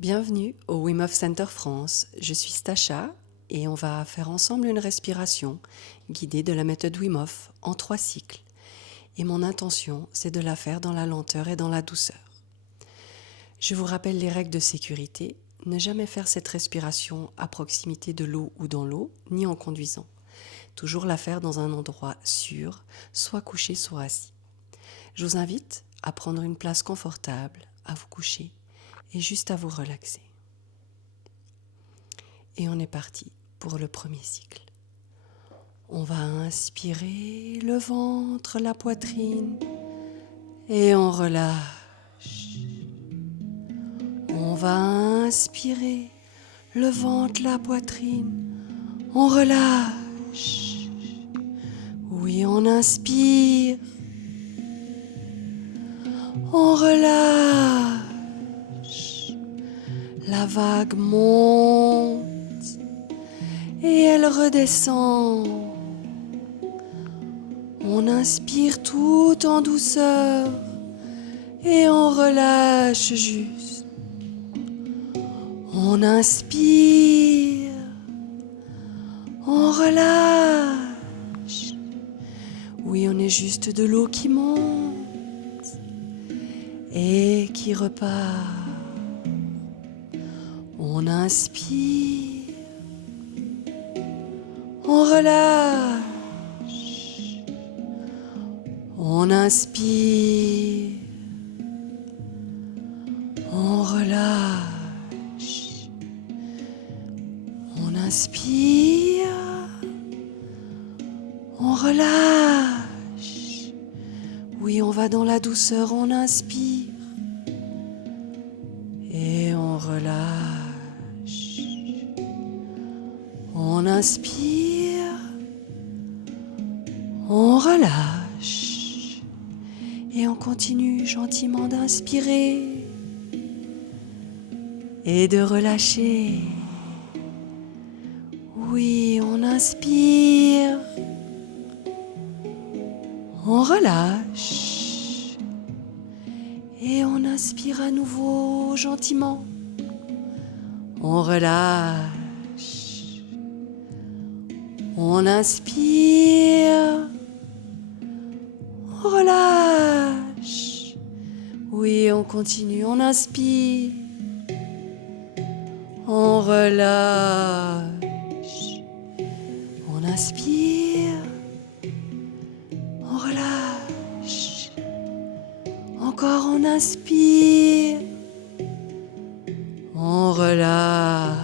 Bienvenue au Wim Hof Center France. Je suis Stacha et on va faire ensemble une respiration guidée de la méthode Wim Hof en 3 cycles. Et mon intention, c'est de la faire dans la lenteur et dans la douceur. Je vous rappelle les règles de sécurité. Ne jamais faire cette respiration à proximité de l'eau ou dans l'eau, ni en conduisant. Toujours la faire dans un endroit sûr, soit couché, soit assis. Je vous invite à prendre une place confortable, à vous coucher et juste à vous relaxer. Et on est parti pour le premier cycle. On va inspirer le ventre, la poitrine et on relâche. On va inspirer le ventre, la poitrine, on relâche. Oui, on inspire, on relâche. La vague monte et elle redescend. On inspire tout en douceur et on relâche juste. On inspire, on relâche. Oui, on est juste de l'eau qui monte et qui repart. On inspire, on relâche. On inspire, on relâche. On inspire, on relâche. Oui, on va dans la douceur, on inspire et on relâche. On inspire, on relâche. Et on continue gentiment d'inspirer et de relâcher. Oui, on inspire, on relâche et on inspire à nouveau gentiment. On relâche, on inspire, on relâche. Oui, on continue, on inspire, on relâche, on inspire, on relâche. Encore on inspire, on relâche.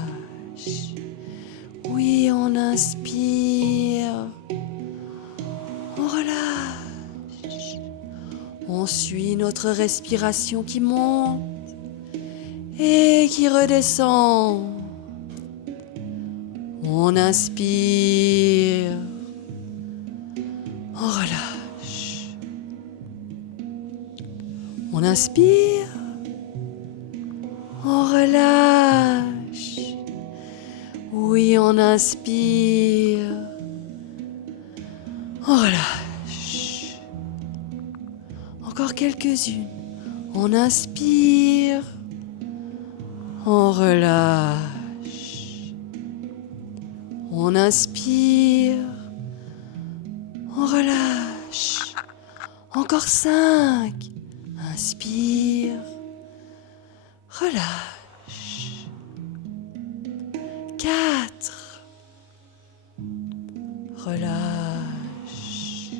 Oui, on inspire, on relâche. On suit notre respiration qui monte et qui redescend. On inspire, on relâche. On inspire, on relâche. Oui, on inspire, on relâche. Encore quelques-unes. On inspire, on relâche. On inspire, on relâche. Encore 5. Inspire, relâche. 4. Relâche.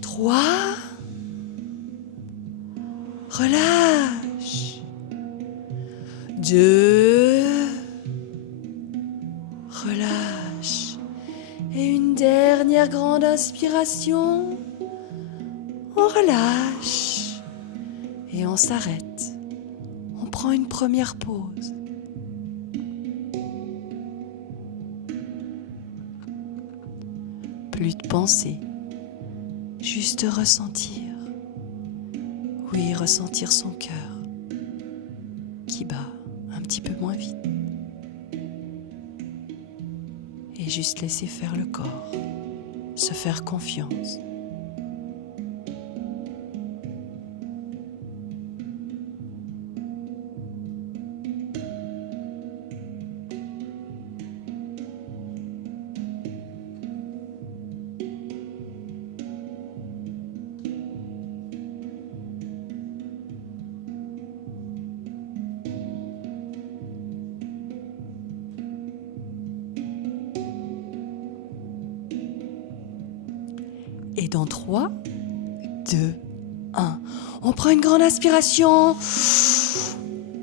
3. Relâche. 2. Relâche. Et une dernière grande inspiration. On relâche. Et on s'arrête. On prend une première pause. Plus de pensée. Juste ressentir. Oui, ressentir son cœur qui bat un petit peu moins vite. Et juste laisser faire le corps, se faire confiance. dans 3, 2, 1, on prend une grande inspiration.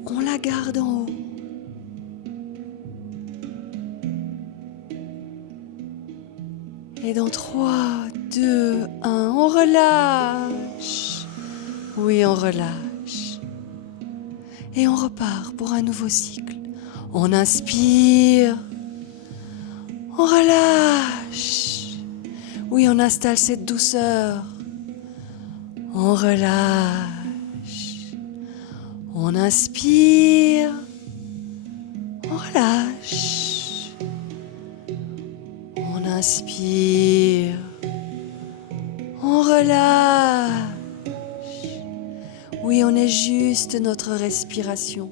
On la garde en haut. Et dans 3, 2, 1, on relâche. Oui, on relâche. Et on repart pour un nouveau cycle. On inspire. On relâche. Oui, on installe cette douceur. On relâche. On inspire. On relâche. On inspire. On relâche. Oui, on est juste notre respiration.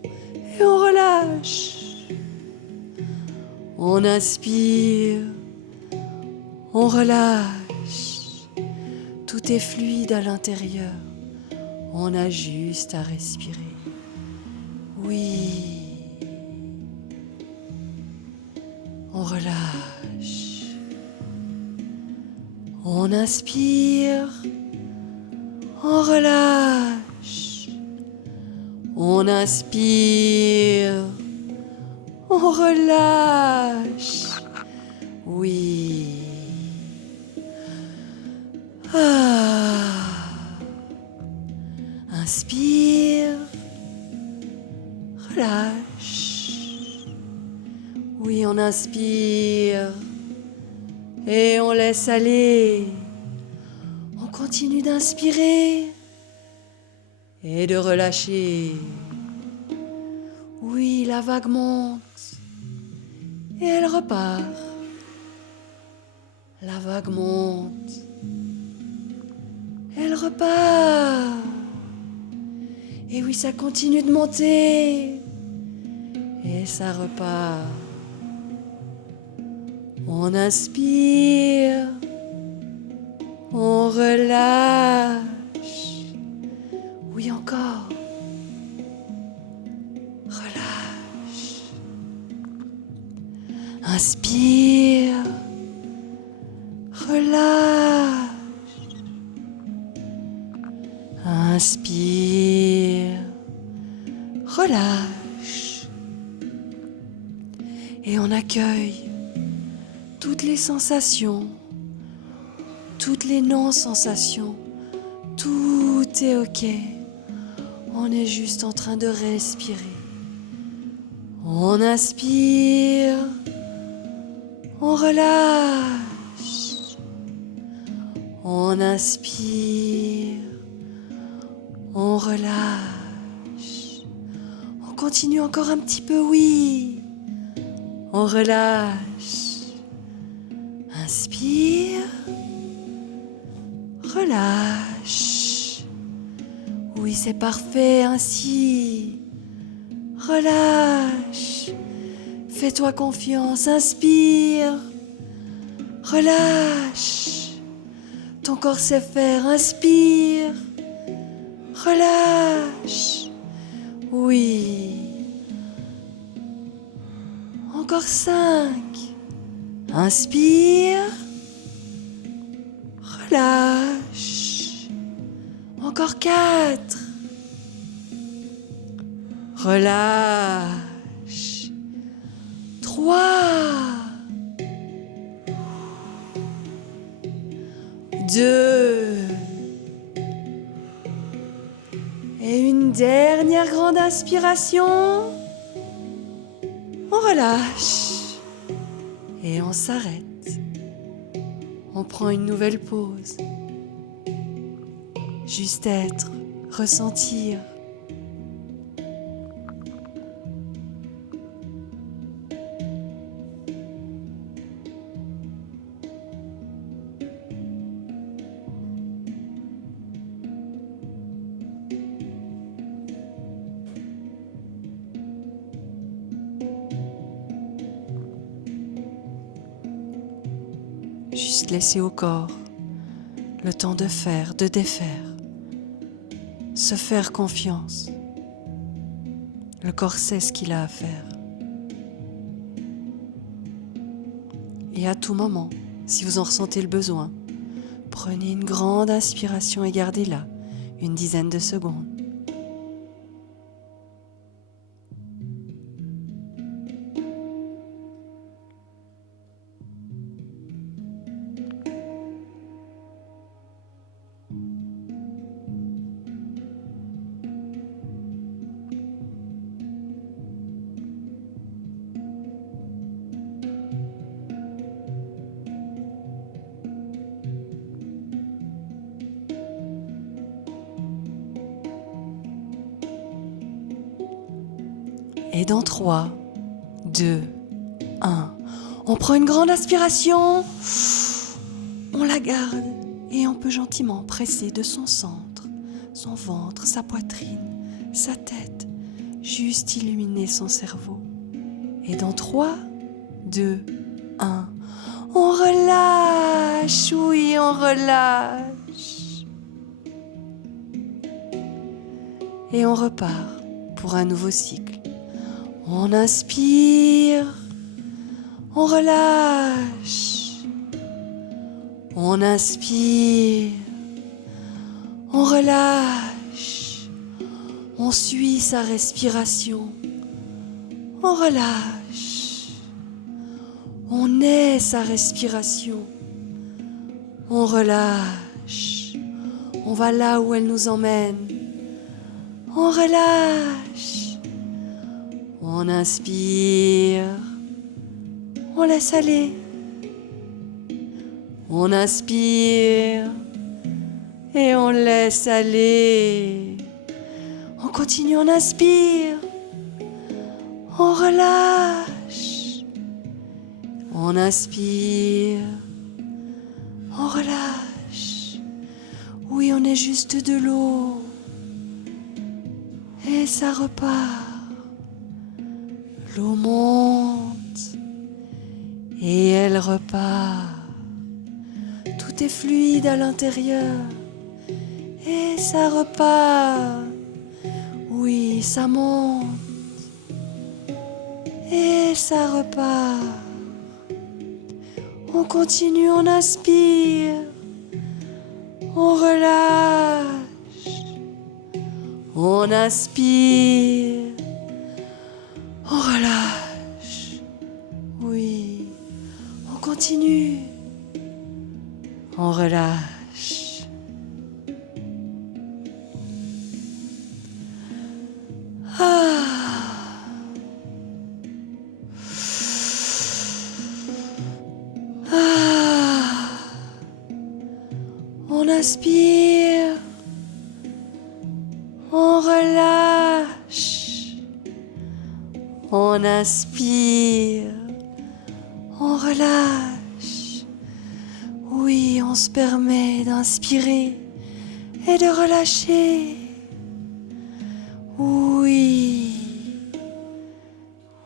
Et on relâche. On inspire. On relâche. Tout est fluide à l'intérieur. On a juste à respirer. Oui. On relâche. On inspire. On relâche. On inspire. On relâche. Oui. Inspire. Relâche. Oui, on inspire. Et on laisse aller. On continue d'inspirer. Et de relâcher. Oui, la vague monte. Et elle repart. La vague monte. Elle repart. Et oui, ça continue de monter. Et ça repart. On inspire. On relâche. Oui, encore. Relâche. Inspire. Relâche. Inspire. Relâche. Et on accueille toutes les sensations, toutes les non-sensations. Tout est ok. On est juste en train de respirer. On inspire. On relâche. On inspire. On relâche. On continue encore un petit peu, oui. On relâche. Inspire. Relâche. Oui, c'est parfait ainsi. Relâche. Fais-toi confiance. Inspire. Relâche. Ton corps sait faire. Inspire. Relâche. Oui. Encore 5. Inspire. Relâche. Encore 4. Relâche. 3. 2. Et une dernière grande inspiration. On relâche. Et on s'arrête. On prend une nouvelle pause. Juste être, ressentir. Juste laisser au corps le temps de faire, de défaire, se faire confiance. Le corps sait ce qu'il a à faire. Et à tout moment, si vous en ressentez le besoin, Prenez une grande inspiration et gardez-la une dizaine de secondes. Et dans 3, 2, 1, on prend une grande inspiration, on la garde et on peut gentiment presser de son centre, son ventre, sa poitrine, sa tête, juste illuminer son cerveau. Et dans 3, 2, 1, on relâche, oui, on relâche. Et on repart pour un nouveau cycle. On inspire, on relâche. On inspire, on relâche. On suit sa respiration, on relâche. On est sa respiration, on relâche. On va là où elle nous emmène, on relâche. On inspire, on laisse aller. On inspire et on laisse aller. On continue, on inspire, on relâche. On inspire, on relâche. Oui, on est juste de l'eau et ça repart. L'eau monte et elle repart. Tout est fluide à l'intérieur et ça repart. Oui, ça monte et ça repart. On continue, on inspire, on relâche. On inspire, on relâche. Oui, on continue. On relâche. On inspire. On relâche. On inspire. On relâche. Oui, on se permet d'inspirer et de relâcher. Oui.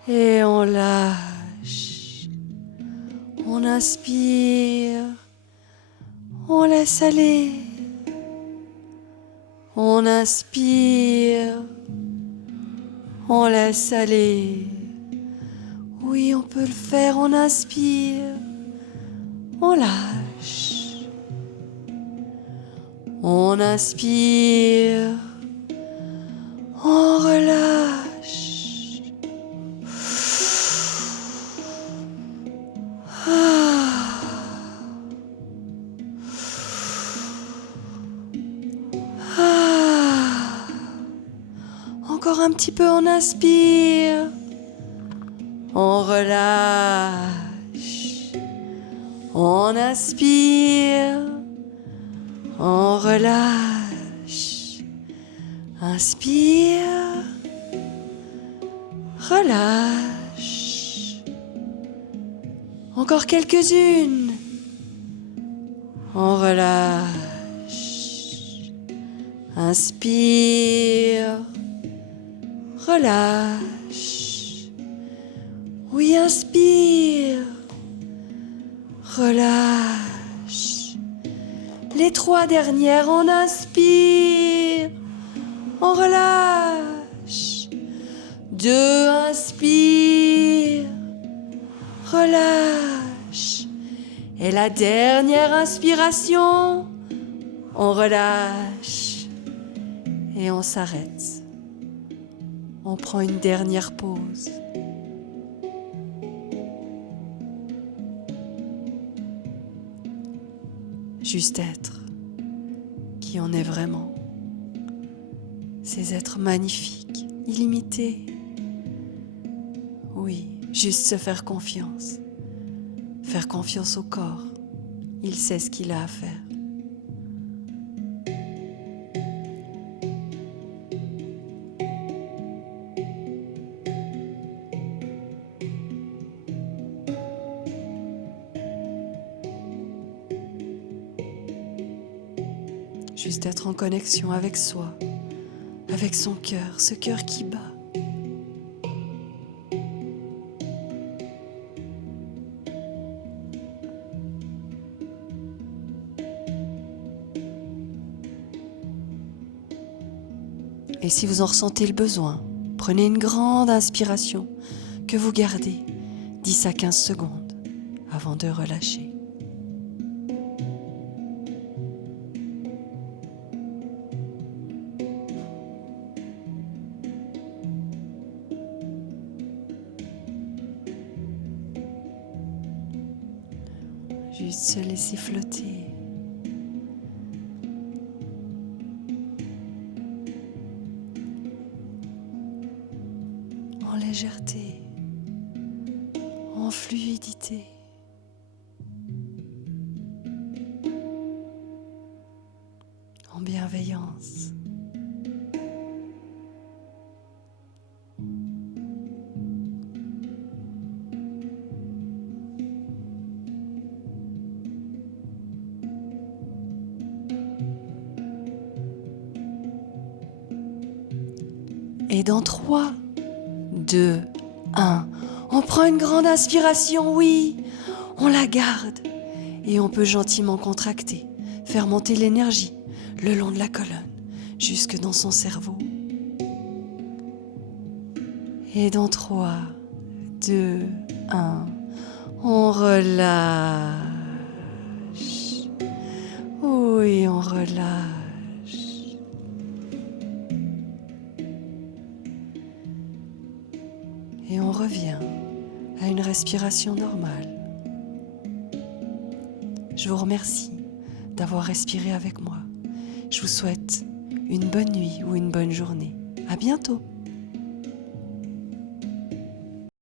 Et on lâche. On inspire. On laisse aller. On inspire. On laisse aller. Oui, on peut le faire. On inspire. On lâche. On inspire. On relâche. Encore un petit peu, on inspire. On relâche. On inspire. On relâche. Inspire. Relâche. Encore quelques-unes. On relâche. Inspire. Relâche. Oui, inspire. Relâche. Les 3 dernières, on inspire. On relâche. 2, inspire. Relâche. Et la dernière inspiration, on relâche et on s'arrête. On prend une dernière pause. Juste être qui on est vraiment. Ces êtres magnifiques, illimités. Oui, juste se faire confiance. Faire confiance au corps. Il sait ce qu'il a à faire. Juste être en connexion avec soi, avec son cœur, ce cœur qui bat. Et si vous en ressentez le besoin, prenez une grande inspiration que vous gardez 10 à 15 secondes avant de relâcher. Juste se laisser flotter. En légèreté, en fluidité. En bienveillance. Et dans 3, 2, 1, on prend une grande inspiration, oui, on la garde et on peut gentiment contracter, faire monter l'énergie le long de la colonne, jusque dans son cerveau. Et dans 3, 2, 1, on relâche. Oui, on relâche. Et on revient à une respiration normale. Je vous remercie d'avoir respiré avec moi. Je vous souhaite une bonne nuit ou une bonne journée. À bientôt.